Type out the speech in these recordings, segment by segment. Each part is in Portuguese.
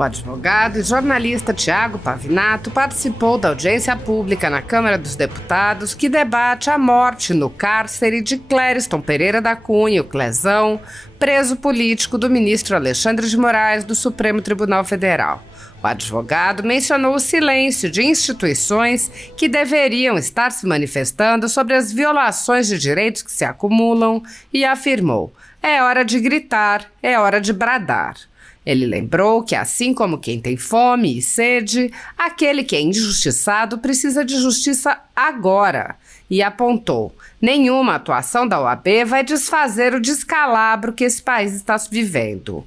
O advogado e jornalista Tiago Pavinato participou da audiência pública na Câmara dos Deputados que debate a morte no cárcere de Clériston Pereira da Cunha, o Clezão, preso político do ministro Alexandre de Moraes do Supremo Tribunal Federal. O advogado mencionou o silêncio de instituições que deveriam estar se manifestando sobre as violações de direitos que se acumulam e afirmou: é hora de gritar, é hora de bradar. Ele lembrou que, assim como quem tem fome e sede, aquele que é injustiçado precisa de justiça agora. E apontou: nenhuma atuação da OAB vai desfazer o descalabro que esse país está vivendo.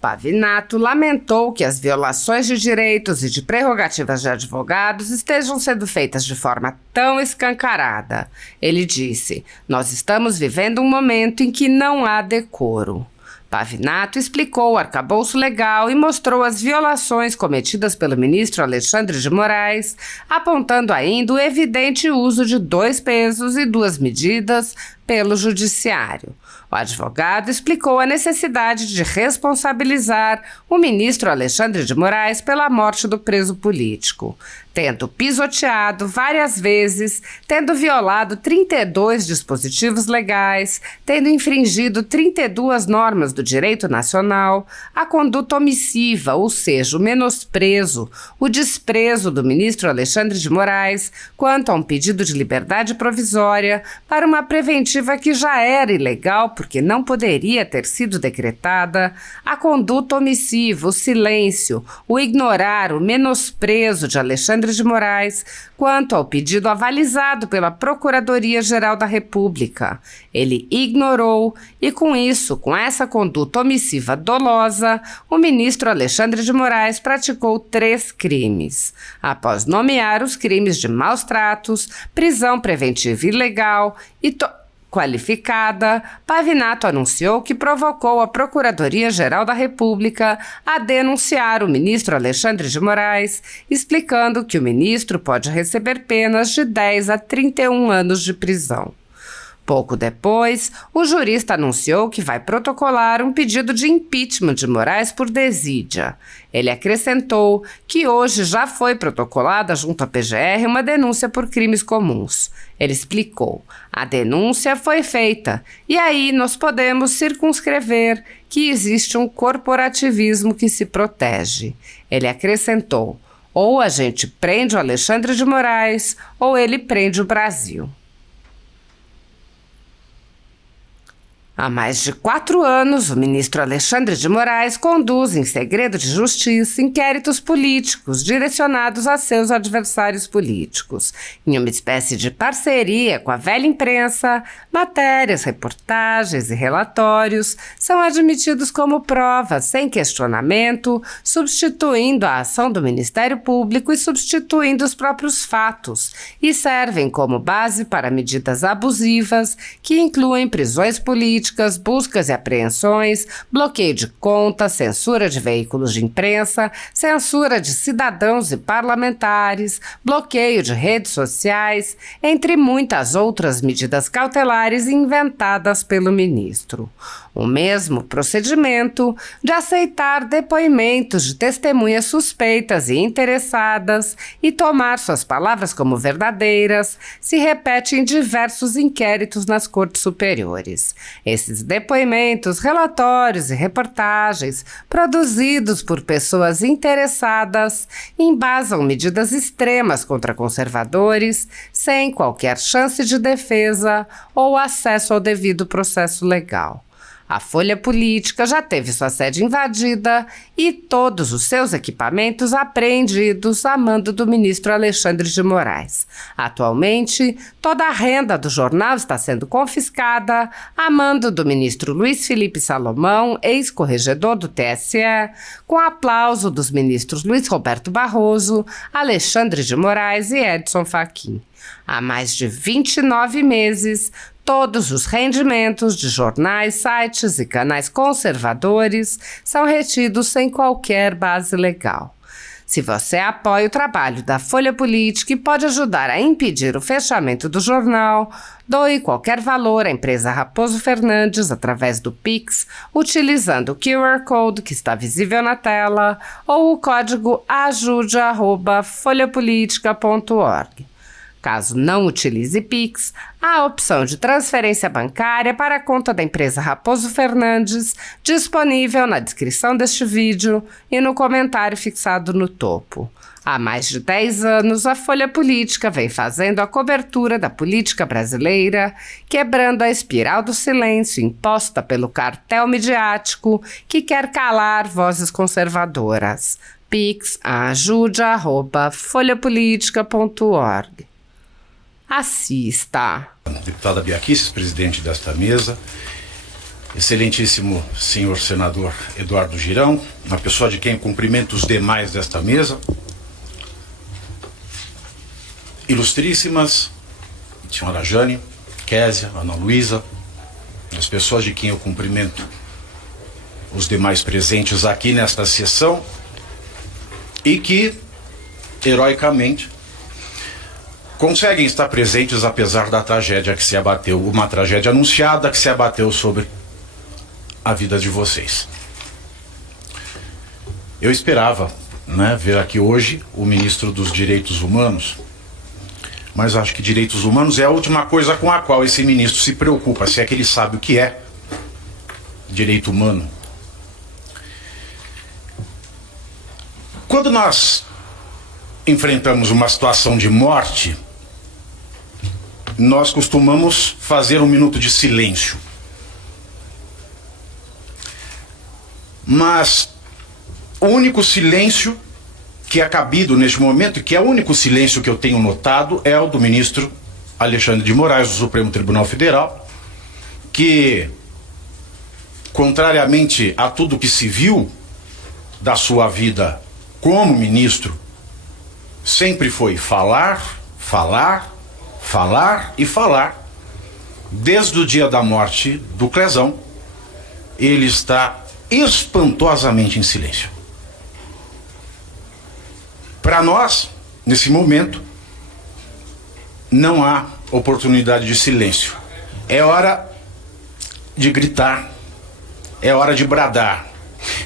Pavinato lamentou que as violações de direitos e de prerrogativas de advogados estejam sendo feitas de forma tão escancarada. Ele disse: nós estamos vivendo um momento em que não há decoro. Pavinato explicou o arcabouço legal e mostrou as violações cometidas pelo ministro Alexandre de Moraes, apontando ainda o evidente uso de 2 pesos e 2 medidas pelo judiciário. O advogado explicou a necessidade de responsabilizar o ministro Alexandre de Moraes pela morte do preso político, tendo pisoteado várias vezes, tendo violado 32 dispositivos legais, tendo infringido 32 normas do direito nacional, a conduta omissiva, ou seja, o menosprezo, o desprezo do ministro Alexandre de Moraes quanto a um pedido de liberdade provisória para uma preventiva que já era ilegal porque não poderia ter sido decretada, a conduta omissiva, o silêncio, o ignorar, o menosprezo de Alexandre de Moraes quanto ao pedido avalizado pela Procuradoria-Geral da República. Ele ignorou e, com isso, com essa conduta omissiva dolosa, o ministro Alexandre de Moraes praticou 3 crimes. Após nomear os crimes de maus tratos, prisão preventiva ilegal e qualificada, Pavinato anunciou que provocou a Procuradoria-Geral da República a denunciar o ministro Alexandre de Moraes, explicando que o ministro pode receber penas de 10 a 31 anos de prisão. Pouco depois, o jurista anunciou que vai protocolar um pedido de impeachment de Moraes por desídia. Ele acrescentou que hoje já foi protocolada junto à PGR uma denúncia por crimes comuns. Ele explicou: a denúncia foi feita e aí nós podemos circunscrever que existe um corporativismo que se protege. Ele acrescentou: ou a gente prende o Alexandre de Moraes ou ele prende o Brasil. Há mais de 4 anos, o ministro Alexandre de Moraes conduz, em segredo de justiça, inquéritos políticos direcionados a seus adversários políticos. Em uma espécie de parceria com a velha imprensa, matérias, reportagens e relatórios são admitidos como prova, sem questionamento, substituindo a ação do Ministério Público e substituindo os próprios fatos, e servem como base para medidas abusivas que incluem prisões políticas, buscas e apreensões, bloqueio de contas, censura de veículos de imprensa, censura de cidadãos e parlamentares, bloqueio de redes sociais, entre muitas outras medidas cautelares inventadas pelo ministro. O mesmo procedimento de aceitar depoimentos de testemunhas suspeitas e interessadas e tomar suas palavras como verdadeiras se repete em diversos inquéritos nas cortes superiores. Esses depoimentos, relatórios e reportagens produzidos por pessoas interessadas embasam medidas extremas contra conservadores sem qualquer chance de defesa ou acesso ao devido processo legal. A Folha Política já teve sua sede invadida e todos os seus equipamentos apreendidos a mando do ministro Alexandre de Moraes. Atualmente, toda a renda do jornal está sendo confiscada a mando do ministro Luiz Felipe Salomão, ex-corregedor do TSE, com aplauso dos ministros Luiz Roberto Barroso, Alexandre de Moraes e Edson Fachin. Há mais de 29 meses, todos os rendimentos de jornais, sites e canais conservadores são retidos sem qualquer base legal. Se você apoia o trabalho da Folha Política e pode ajudar a impedir o fechamento do jornal, Doe qualquer valor à empresa Raposo Fernandes através do Pix, utilizando o QR Code que está visível na tela ou o código ajude@folhapolitica.org. Caso não utilize Pix, há a opção de transferência bancária para a conta da empresa Raposo Fernandes, disponível na descrição deste vídeo e no comentário fixado no topo. Há mais de 10 anos, a Folha Política vem fazendo a cobertura da política brasileira, quebrando a espiral do silêncio imposta pelo cartel midiático que quer calar vozes conservadoras. Pix ajude@folhapolitica.org. Assista. Deputada Bia Kicis, presidente desta mesa, excelentíssimo senhor senador Eduardo Girão, na pessoa de quem cumprimento os demais desta mesa, ilustríssimas senhora Jane, Késia, Ana Luísa, as pessoas de quem eu cumprimento os demais presentes aqui nesta sessão e que, heroicamente, conseguem estar presentes apesar da tragédia que se abateu, uma tragédia anunciada que se abateu sobre a vida de vocês. Eu esperava, ver aqui hoje o ministro dos Direitos Humanos, mas acho que direitos humanos é a última coisa com a qual esse ministro se preocupa, se é que ele sabe o que é direito humano. Quando nós enfrentamos uma situação de morte, nós costumamos fazer um minuto de silêncio. Mas o único silêncio que é cabido neste momento, e que é o único silêncio que eu tenho notado, é o do ministro Alexandre de Moraes, do Supremo Tribunal Federal, que, contrariamente a tudo que se viu da sua vida como ministro, sempre foi falar, falar, falar e falar. Desde o dia da morte do Clezão, ele está espantosamente em silêncio. Para nós, nesse momento, não há oportunidade de silêncio. É hora de gritar, é hora de bradar.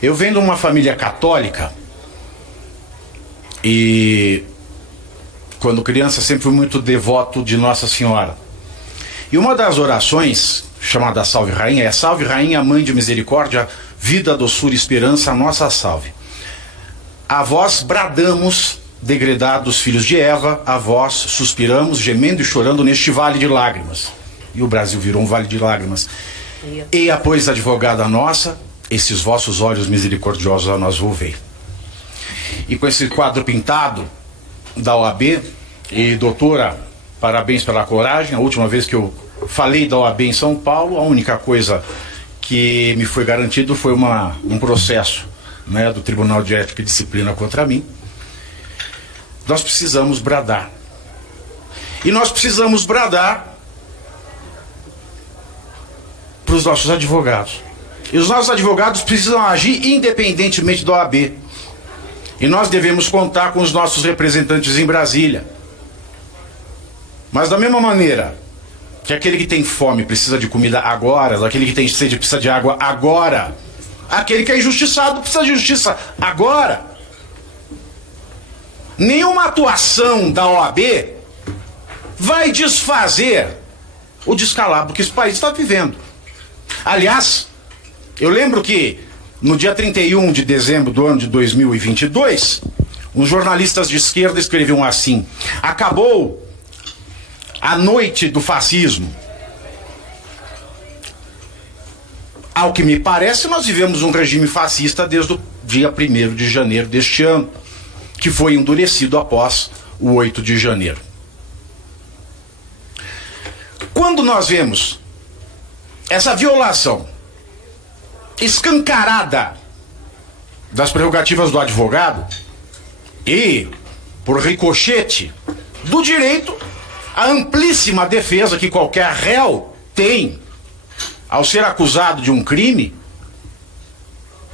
Eu venho de uma família católica e, quando criança, sempre fui muito devoto de Nossa Senhora. E uma das orações, chamada Salve Rainha, é: Salve Rainha, Mãe de Misericórdia, vida, doçura e esperança, nossa salve. A vós bradamos, degredados filhos de Eva, a vós suspiramos, gemendo e chorando neste vale de lágrimas. E o Brasil virou um vale de lágrimas. Eia, pois, advogada nossa, esses vossos olhos misericordiosos a nós volvei. E com esse quadro pintado da OAB, e doutora, parabéns pela coragem. A última vez que eu falei da OAB em São Paulo, a única coisa que me foi garantido foi um processo, do Tribunal de Ética e Disciplina contra mim. Nós precisamos bradar. E nós precisamos bradar para os nossos advogados. E os nossos advogados precisam agir independentemente da OAB. E nós devemos contar com os nossos representantes em Brasília. Mas da mesma maneira que aquele que tem fome precisa de comida agora, aquele que tem sede precisa de água agora, aquele que é injustiçado precisa de justiça agora. Nenhuma atuação da OAB vai desfazer o descalabro que esse país está vivendo. Aliás, eu lembro que no dia 31 de dezembro do ano de 2022, uns jornalistas de esquerda escreviam assim: acabou a noite do fascismo. Ao que me parece, nós vivemos um regime fascista desde o dia 1º de janeiro deste ano, que foi endurecido após o 8 de janeiro. Quando nós vemos essa violação escancarada das prerrogativas do advogado e, por ricochete, do direito à amplíssima defesa que qualquer réu tem ao ser acusado de um crime,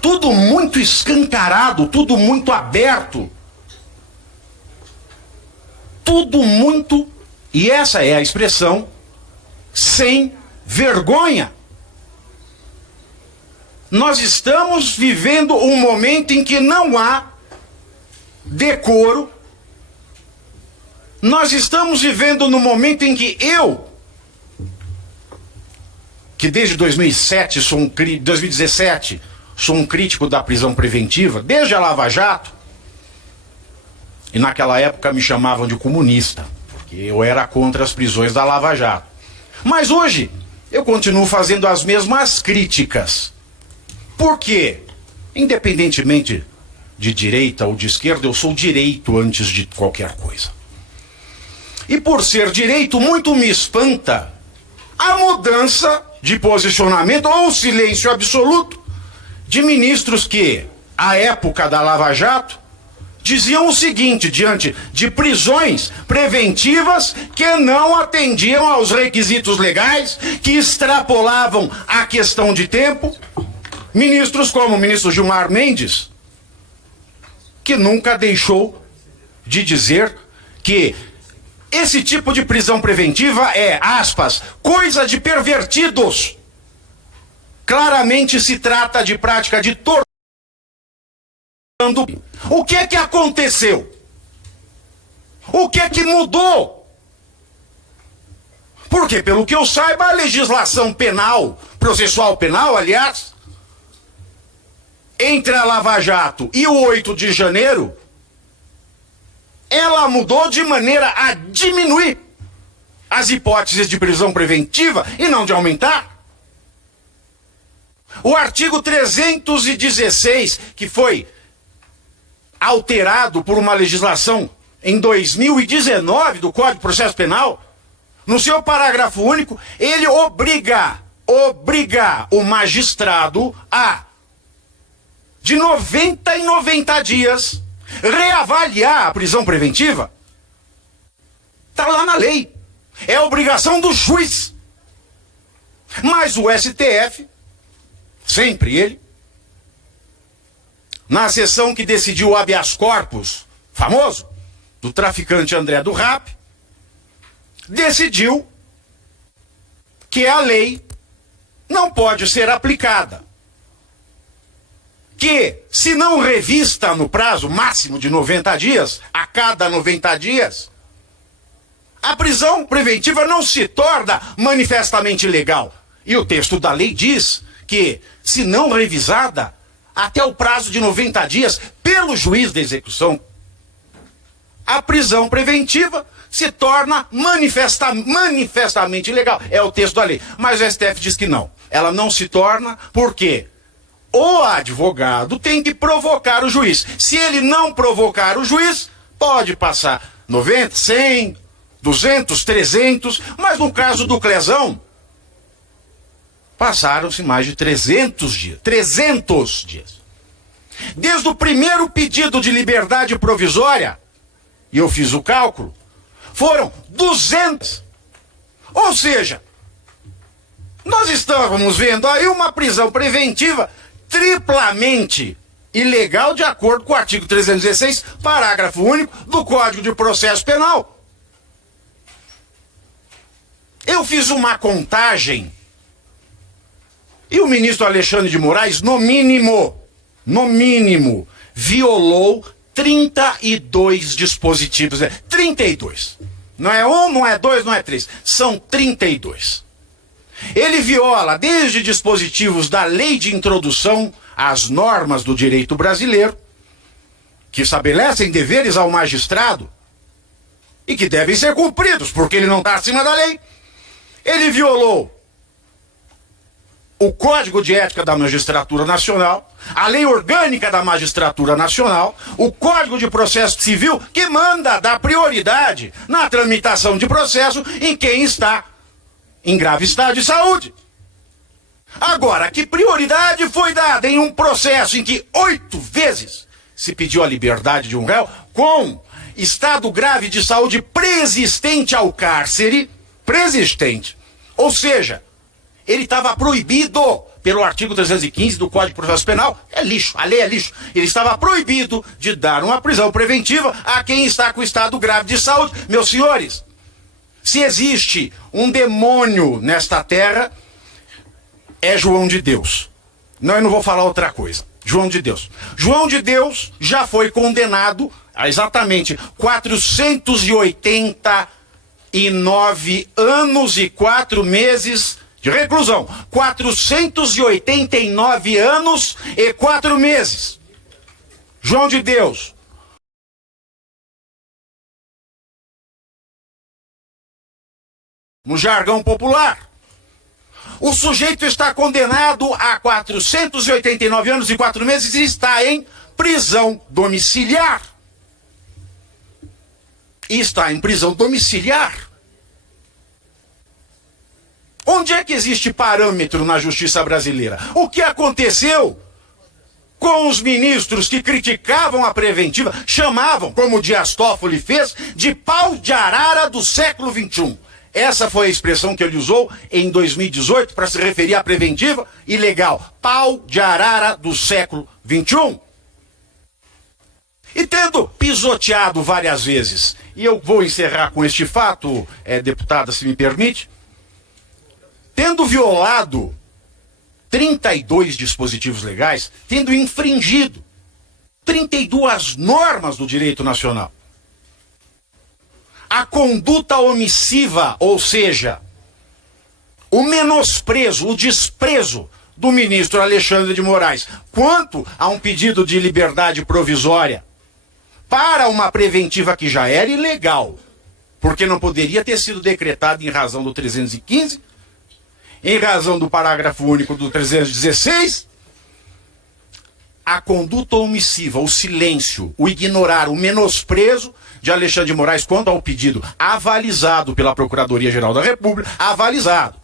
tudo muito escancarado, tudo muito aberto, tudo muito, e essa é a expressão sem vergonha. Nós estamos vivendo um momento em que não há decoro. Nós estamos vivendo no momento em que eu, que desde 2017 sou um crítico da prisão preventiva, desde a Lava Jato, e naquela época me chamavam de comunista, porque eu era contra as prisões da Lava Jato. Mas hoje eu continuo fazendo as mesmas críticas. Por quê? Independentemente de direita ou de esquerda, eu sou direito antes de qualquer coisa. E por ser direito, muito me espanta a mudança de posicionamento ou silêncio absoluto de ministros que, à época da Lava Jato, diziam o seguinte, diante de prisões preventivas que não atendiam aos requisitos legais, que extrapolavam a questão de tempo. Ministros como o ministro Gilmar Mendes, que nunca deixou de dizer que esse tipo de prisão preventiva é, aspas, coisa de pervertidos. Claramente se trata de prática de tortura. O que é que aconteceu? O que é que mudou? Porque, pelo que eu saiba, a legislação penal, processual penal, aliás, entre a Lava Jato e o 8 de janeiro, ela mudou de maneira a diminuir as hipóteses de prisão preventiva e não de aumentar. O artigo 316, que foi alterado por uma legislação em 2019 do Código de Processo Penal, no seu parágrafo único, ele obriga o magistrado a, de 90 em 90 dias, reavaliar a prisão preventiva. Está lá na lei. É obrigação do juiz. Mas o STF, sempre ele, na sessão que decidiu o habeas corpus, famoso, do traficante André do Rap, decidiu que a lei não pode ser aplicada. Que, se não revista no prazo máximo de 90 dias, a cada 90 dias, a prisão preventiva não se torna manifestamente ilegal. E o texto da lei diz que, se não revisada, até o prazo de 90 dias, pelo juiz da execução, a prisão preventiva se torna manifestamente ilegal. É o texto da lei. Mas o STF diz que não. Ela não se torna porque o advogado tem que provocar o juiz. Se ele não provocar o juiz, pode passar 90, 100, 200, 300, mas no caso do Clezão, passaram-se mais de 300 dias. 300 dias. Desde o primeiro pedido de liberdade provisória, e eu fiz o cálculo, foram 200. Ou seja, nós estávamos vendo aí uma prisão preventiva triplamente ilegal de acordo com o artigo 316, parágrafo único do Código de Processo Penal. Eu fiz uma contagem e o ministro Alexandre de Moraes, no mínimo, violou 32 dispositivos. 32. Não é um, não é dois, não é três. São 32. Ele viola desde dispositivos da lei de introdução às normas do direito brasileiro, que estabelecem deveres ao magistrado e que devem ser cumpridos, porque ele não está acima da lei. Ele violou o Código de Ética da Magistratura Nacional, a Lei Orgânica da Magistratura Nacional, o Código de Processo Civil, que manda dar prioridade na tramitação de processo em quem está em grave estado de saúde. Agora, que prioridade foi dada em um processo em que 8 vezes se pediu a liberdade de um réu com estado grave de saúde preexistente ao cárcere, preexistente, ou seja, ele estava proibido pelo artigo 315 do Código de Processo Penal, é lixo, a lei é lixo, ele estava proibido de dar uma prisão preventiva a quem está com estado grave de saúde. Meus senhores, Se existe um demônio nesta terra, é João de Deus. Não, eu não vou falar outra coisa. João de Deus. João de Deus já foi condenado a exatamente 489 anos e 4 meses de reclusão. 489 anos e 4 meses. João de Deus. No jargão popular. O sujeito está condenado a 489 anos e 4 meses e está em prisão domiciliar. E está em prisão domiciliar. Onde é que existe parâmetro na justiça brasileira? O que aconteceu com os ministros que criticavam a preventiva, chamavam, como o Dias Toffoli fez, de pau de arara do século XXI. Essa foi a expressão que ele usou em 2018 para se referir à preventiva ilegal. Pau de arara do século XXI. E tendo pisoteado várias vezes, e eu vou encerrar com este fato, deputada, se me permite, tendo violado 32 dispositivos legais, tendo infringido 32 normas do direito nacional, a conduta omissiva, ou seja, o menosprezo, o desprezo do ministro Alexandre de Moraes quanto a um pedido de liberdade provisória para uma preventiva que já era ilegal, porque não poderia ter sido decretada em razão do 315, em razão do parágrafo único do 316, a conduta omissiva, o silêncio, o ignorar, o menosprezo de Alexandre de Moraes quanto ao pedido avalizado pela Procuradoria-Geral da República, avalizado.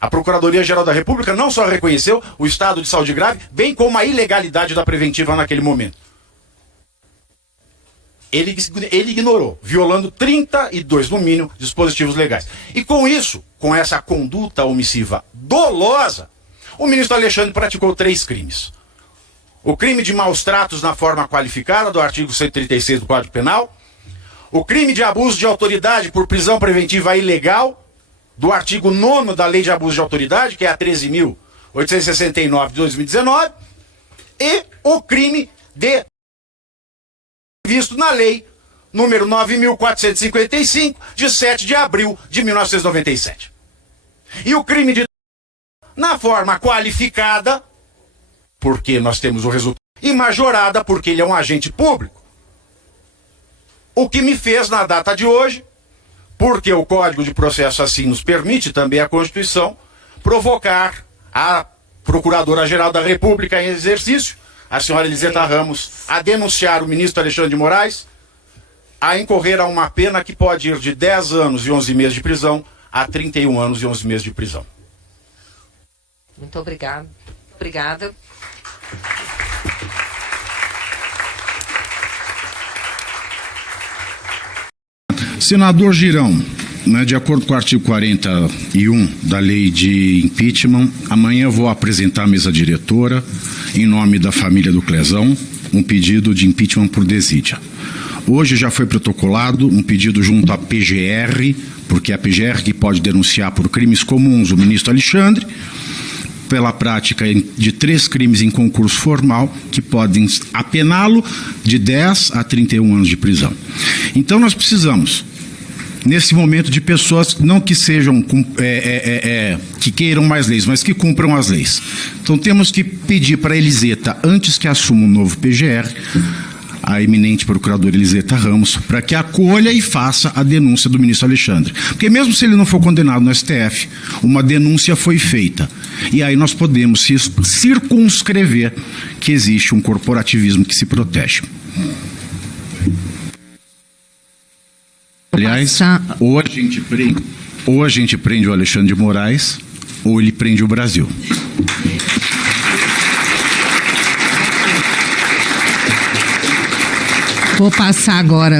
A Procuradoria-Geral da República não só reconheceu o estado de saúde grave, bem como a ilegalidade da preventiva naquele momento. Ele ignorou, violando 32, no mínimo, dispositivos legais. E com isso, com essa conduta omissiva dolosa, o ministro Alexandre praticou 3 crimes. O crime de maus tratos na forma qualificada, do artigo 136 do Código Penal. O crime de abuso de autoridade por prisão preventiva ilegal, do artigo 9º da Lei de Abuso de Autoridade, que é a 13.869 de 2019. E o crime de visto na Lei número 9.455, de 7 de abril de 1997. E o crime de na forma qualificada, porque nós temos o resultado, e majorada, porque ele é um agente público. O que me fez, na data de hoje, porque o Código de Processo assim nos permite, também a Constituição, provocar a Procuradora-Geral da República em exercício, a senhora Eliseta Ramos, a denunciar o ministro Alexandre de Moraes, a incorrer a uma pena que pode ir de 10 anos e 11 meses de prisão a 31 anos e 11 meses de prisão. Muito obrigado. Obrigada. Senador Girão, de acordo com o artigo 41 da lei de impeachment, amanhã eu vou apresentar à mesa diretora, em nome da família do Clezão, um pedido de impeachment por desídia. Hoje já foi protocolado um pedido junto à PGR, porque é a PGR que pode denunciar por crimes comuns o ministro Alexandre, pela prática de 3 crimes em concurso formal, que podem apená-lo de 10 a 31 anos de prisão. Então nós precisamos, nesse momento, de pessoas não que sejam, que queiram mais leis, mas que cumpram as leis. Então temos que pedir para a Eliseta, antes que assuma um novo PGR, a eminente procuradora Eliseta Ramos, para que acolha e faça a denúncia do ministro Alexandre. Porque mesmo se ele não for condenado no STF, uma denúncia foi feita. E aí nós podemos circunscrever que existe um corporativismo que se protege. Aliás, ou a gente prende o Alexandre de Moraes, ou ele prende o Brasil. Vou passar agora